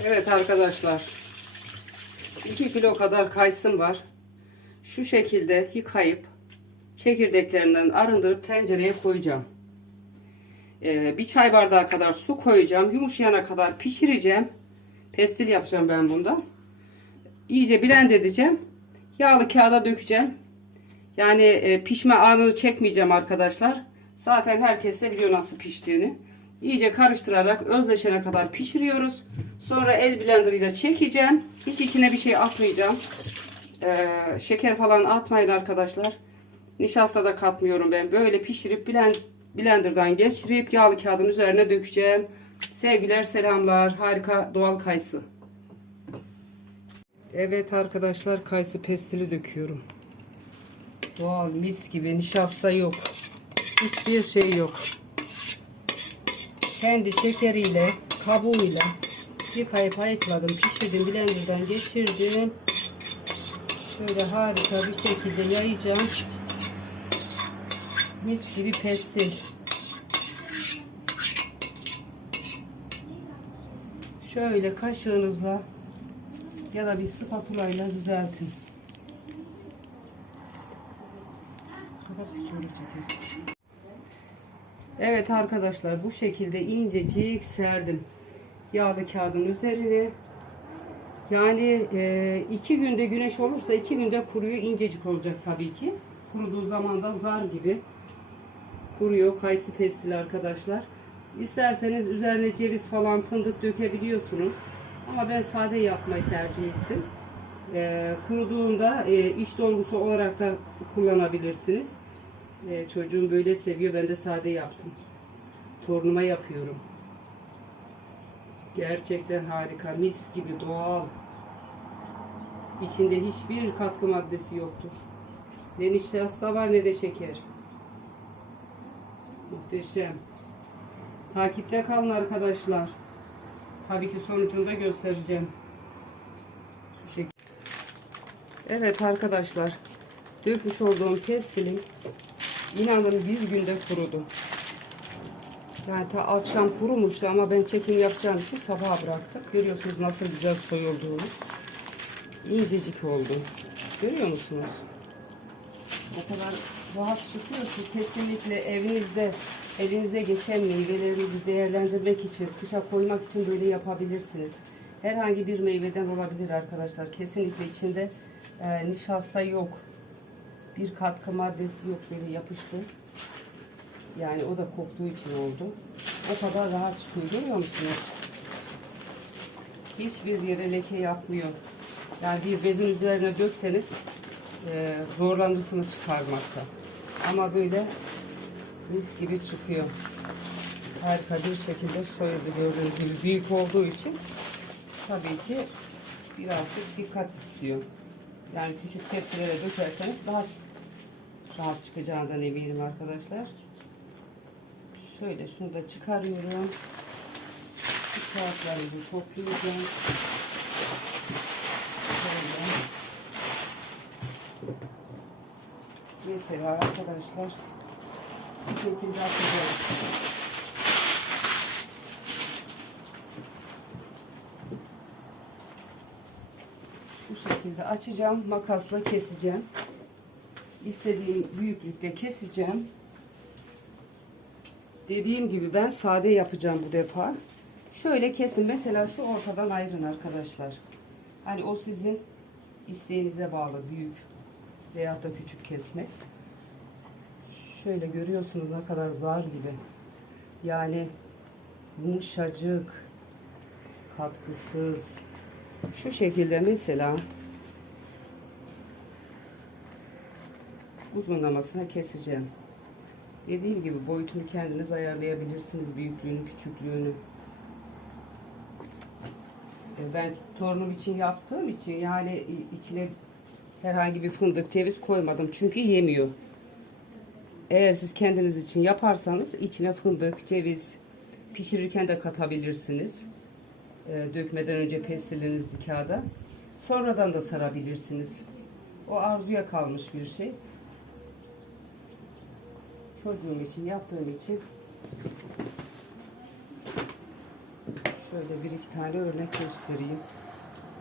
Evet arkadaşlar. 2 kilo kadar kayısım var. Şu şekilde yıkayıp çekirdeklerinden arındırıp tencereye koyacağım. Ee, bir çay bardağı kadar su koyacağım. Yumuşayana kadar pişireceğim. Pestil yapacağım ben bundan. İyice blend edeceğim. Yağlı kağıda dökeceğim. Yani e, pişme anını çekmeyeceğim arkadaşlar. Zaten herkes de biliyor nasıl piştiğini. İyice karıştırarak özleşene kadar pişiriyoruz. Sonra el blender ile çekeceğim. Hiç içine bir şey atmayacağım. Ee, şeker falan atmayın arkadaşlar. Nişasta da katmıyorum ben. Böyle pişirip blend, blenderdan geçirip yağlı kağıdın üzerine dökeceğim. Sevgiler selamlar. Harika doğal kayısı. Evet arkadaşlar kayısı pestili döküyorum. Doğal mis gibi nişasta yok. Hiçbir şey yok. Kendi şekeriyle, kabuğuyla yıkayıp ayıkladım, pişirdim, blenderdan geçirdim. Şöyle harika bir şekilde yayacağım. Mis gibi pestil. Şöyle kaşığınızla ya da bir spatula ile düzeltin. Kapat şöyle çekeriz. Evet arkadaşlar bu şekilde incecik serdim. Yağlı kağıdın üzerine. Yani e, iki günde güneş olursa iki günde kuruyor. incecik olacak tabii ki. Kuruduğu zaman da zar gibi kuruyor. Kayısı pestili arkadaşlar. İsterseniz üzerine ceviz falan fındık dökebiliyorsunuz. Ama ben sade yapmayı tercih ettim. E, kuruduğunda e, iç dolgusu olarak da kullanabilirsiniz. E, çocuğum böyle seviyor. Ben de sade yaptım. Torunuma yapıyorum. Gerçekten harika. Mis gibi doğal. İçinde hiçbir katkı maddesi yoktur. Ne nişasta var ne de şeker. Muhteşem. Takipte kalın arkadaşlar. Tabii ki sonucunu da göstereceğim. Şu şekilde. Evet arkadaşlar. Dökmüş olduğum pestilin inanın bir günde kurudu. Yani ta akşam kurumuştu ama ben çekim yapacağım için sabaha bıraktık. Görüyorsunuz nasıl güzel soyulduğunu. İncecik oldu. Görüyor musunuz? O kadar rahat çıkıyor ki kesinlikle evinizde elinize geçen meyvelerinizi değerlendirmek için, kışa koymak için böyle yapabilirsiniz. Herhangi bir meyveden olabilir arkadaşlar. Kesinlikle içinde e, nişasta yok. Bir katkı maddesi yok. Şöyle yapıştı. Yani o da koktuğu için oldu. O kadar rahat çıkıyor. Görüyor musunuz? Hiçbir yere leke yapmıyor. Yani bir bezin üzerine dökseniz e, zorlanırsınız çıkarmakta. Ama böyle mis gibi çıkıyor. Harika bir şekilde soyuldu gördüğünüz gibi. Büyük olduğu için tabii ki birazcık dikkat istiyor. Yani küçük tepsilere dökerseniz daha rahat çıkacağından eminim arkadaşlar. Şöyle şunu da çıkarıyorum. Bu kağıtlarımızı toplayacağım. Şöyle. Mesela arkadaşlar bu şekilde atacağız. Şekilde açacağım. Makasla keseceğim. İstediğim büyüklükte keseceğim. Dediğim gibi ben sade yapacağım bu defa. Şöyle kesin. Mesela şu ortadan ayırın arkadaşlar. Hani o sizin isteğinize bağlı. Büyük veya da küçük kesmek. Şöyle görüyorsunuz ne kadar zar gibi. Yani yumuşacık, katkısız. Şu şekilde mesela uzunlamasına keseceğim. Dediğim gibi boyutunu kendiniz ayarlayabilirsiniz. Büyüklüğünü, küçüklüğünü. E, Ben torunum için yaptığım için yani içine herhangi bir fındık, ceviz koymadım. Çünkü yemiyor. Eğer siz kendiniz için yaparsanız içine fındık, ceviz pişirirken de katabilirsiniz. E, dökmeden önce pestilinizi kağıda. Sonradan da sarabilirsiniz. O arzuya kalmış bir şey. Çocuğum için yaptığım için Şöyle bir iki tane örnek göstereyim.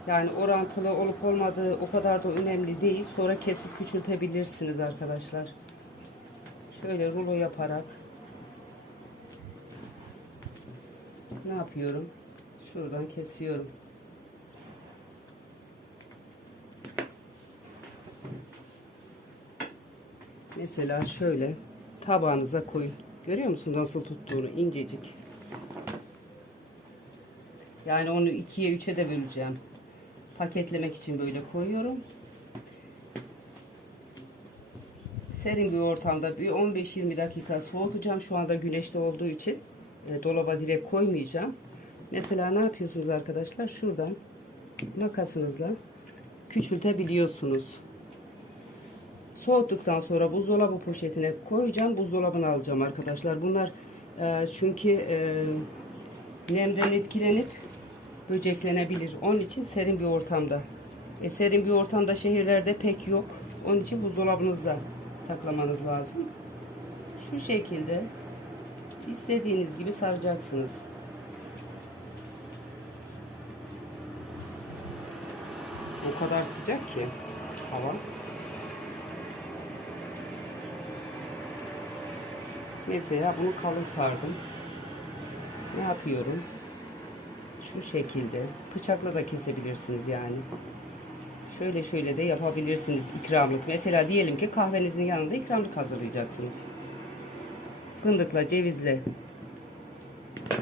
Yani orantılı olup olmadığı o kadar da önemli değil. Sonra kesip küçültebilirsiniz arkadaşlar. Şöyle rulo yaparak ne yapıyorum? Şuradan kesiyorum. Mesela şöyle tabağınıza koyun. Görüyor musun nasıl tuttuğunu? incecik. Yani onu ikiye üçe de böleceğim. Paketlemek için böyle koyuyorum. Serin bir ortamda bir 15-20 dakika soğutacağım. Şu anda güneşte olduğu için e, dolaba direkt koymayacağım. Mesela ne yapıyorsunuz arkadaşlar? Şuradan makasınızla küçültebiliyorsunuz. Soğuttuktan sonra buzdolabı poşetine koyacağım. Buzdolabına alacağım arkadaşlar. Bunlar e, çünkü e, nemden etkilenip böceklenebilir. Onun için serin bir ortamda. E, serin bir ortamda şehirlerde pek yok. Onun için buzdolabınızda saklamanız lazım. Şu şekilde istediğiniz gibi saracaksınız. O kadar sıcak ki hava. Mesela bunu kalın sardım. Ne yapıyorum? Şu şekilde. Bıçakla da kesebilirsiniz yani. Şöyle şöyle de yapabilirsiniz ikramlık. Mesela diyelim ki kahvenizin yanında ikramlık hazırlayacaksınız. Fındıkla, cevizle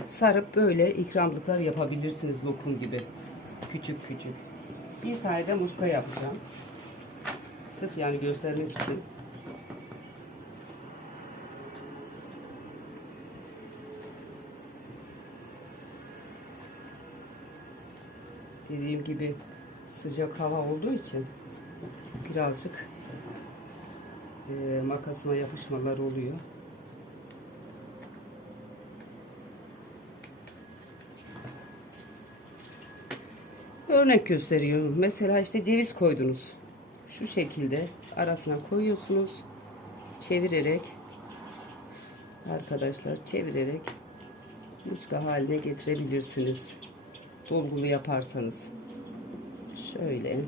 sarıp böyle ikramlıklar yapabilirsiniz lokum gibi. Küçük küçük. Bir tane de muska yapacağım. Sırf yani göstermek için. Dediğim gibi sıcak hava olduğu için birazcık e, makasıma yapışmalar oluyor. Örnek gösteriyorum. Mesela işte ceviz koydunuz. Şu şekilde arasına koyuyorsunuz. Çevirerek arkadaşlar çevirerek muska haline getirebilirsiniz. Dolgulu yaparsanız. Şöyle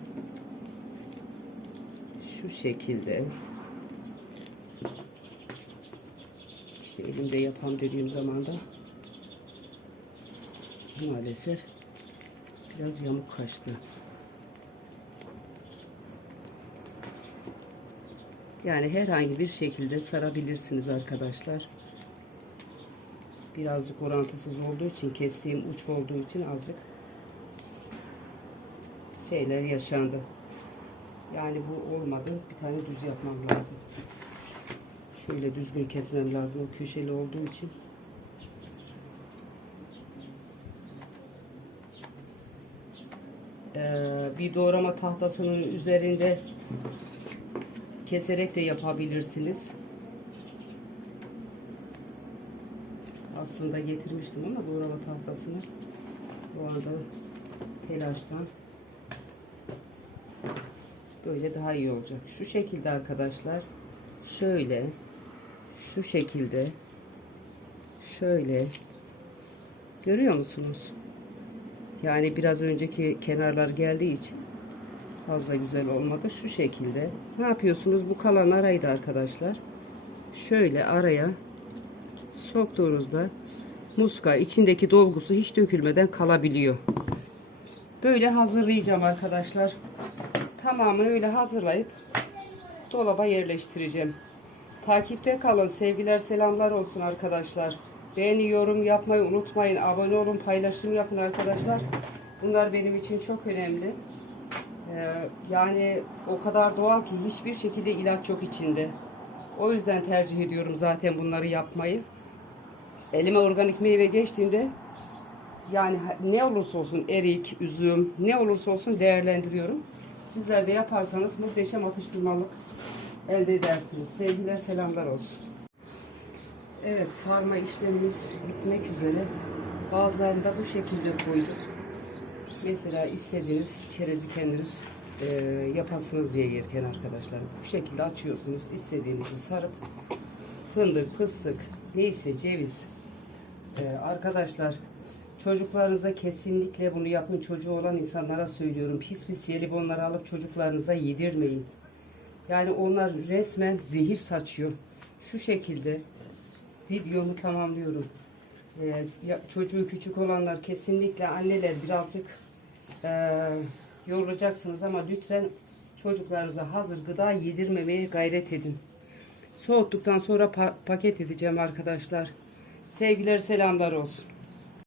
şu şekilde işte elimde yapam dediğim zaman da maalesef biraz yamuk kaçtı. Yani herhangi bir şekilde sarabilirsiniz arkadaşlar. Birazcık orantısız olduğu için kestiğim uç olduğu için azıcık şeyler yaşandı. Yani bu olmadı. Bir tane düz yapmam lazım. Şöyle düzgün kesmem lazım. O köşeli olduğu için. Ee, bir doğrama tahtasının üzerinde keserek de yapabilirsiniz. Aslında getirmiştim ama doğrama tahtasını bu arada telaştan böyle daha iyi olacak. Şu şekilde arkadaşlar şöyle şu şekilde şöyle görüyor musunuz? Yani biraz önceki kenarlar geldiği için fazla güzel olmadı. Şu şekilde ne yapıyorsunuz? Bu kalan arayı da arkadaşlar şöyle araya soktuğunuzda muska içindeki dolgusu hiç dökülmeden kalabiliyor. Böyle hazırlayacağım arkadaşlar. Tamamını öyle hazırlayıp dolaba yerleştireceğim. Takipte kalın. Sevgiler selamlar olsun arkadaşlar. Beğeni yorum yapmayı unutmayın. Abone olun paylaşım yapın arkadaşlar. Bunlar benim için çok önemli. Ee, yani o kadar doğal ki hiçbir şekilde ilaç yok içinde. O yüzden tercih ediyorum zaten bunları yapmayı. Elime organik meyve geçtiğinde yani ne olursa olsun erik, üzüm ne olursa olsun değerlendiriyorum. Sizler de yaparsanız muhteşem atıştırmalık elde edersiniz. Sevgiler selamlar olsun. Evet sarma işlemimiz bitmek üzere. Bazılarını da bu şekilde koydum. Mesela istediğiniz çerezi kendiniz e, yapasınız diye yerken arkadaşlar. Bu şekilde açıyorsunuz. istediğinizi sarıp fındık, fıstık, neyse ceviz. E, arkadaşlar Çocuklarınıza kesinlikle bunu yapın. Çocuğu olan insanlara söylüyorum. Pis pis jelibonları alıp çocuklarınıza yedirmeyin. Yani onlar resmen zehir saçıyor. Şu şekilde videomu tamamlıyorum. Ee, çocuğu küçük olanlar kesinlikle anneler birazcık eee yorulacaksınız ama lütfen çocuklarınıza hazır gıda yedirmemeye gayret edin. Soğuttuktan sonra pa- paket edeceğim arkadaşlar. Sevgiler selamlar olsun.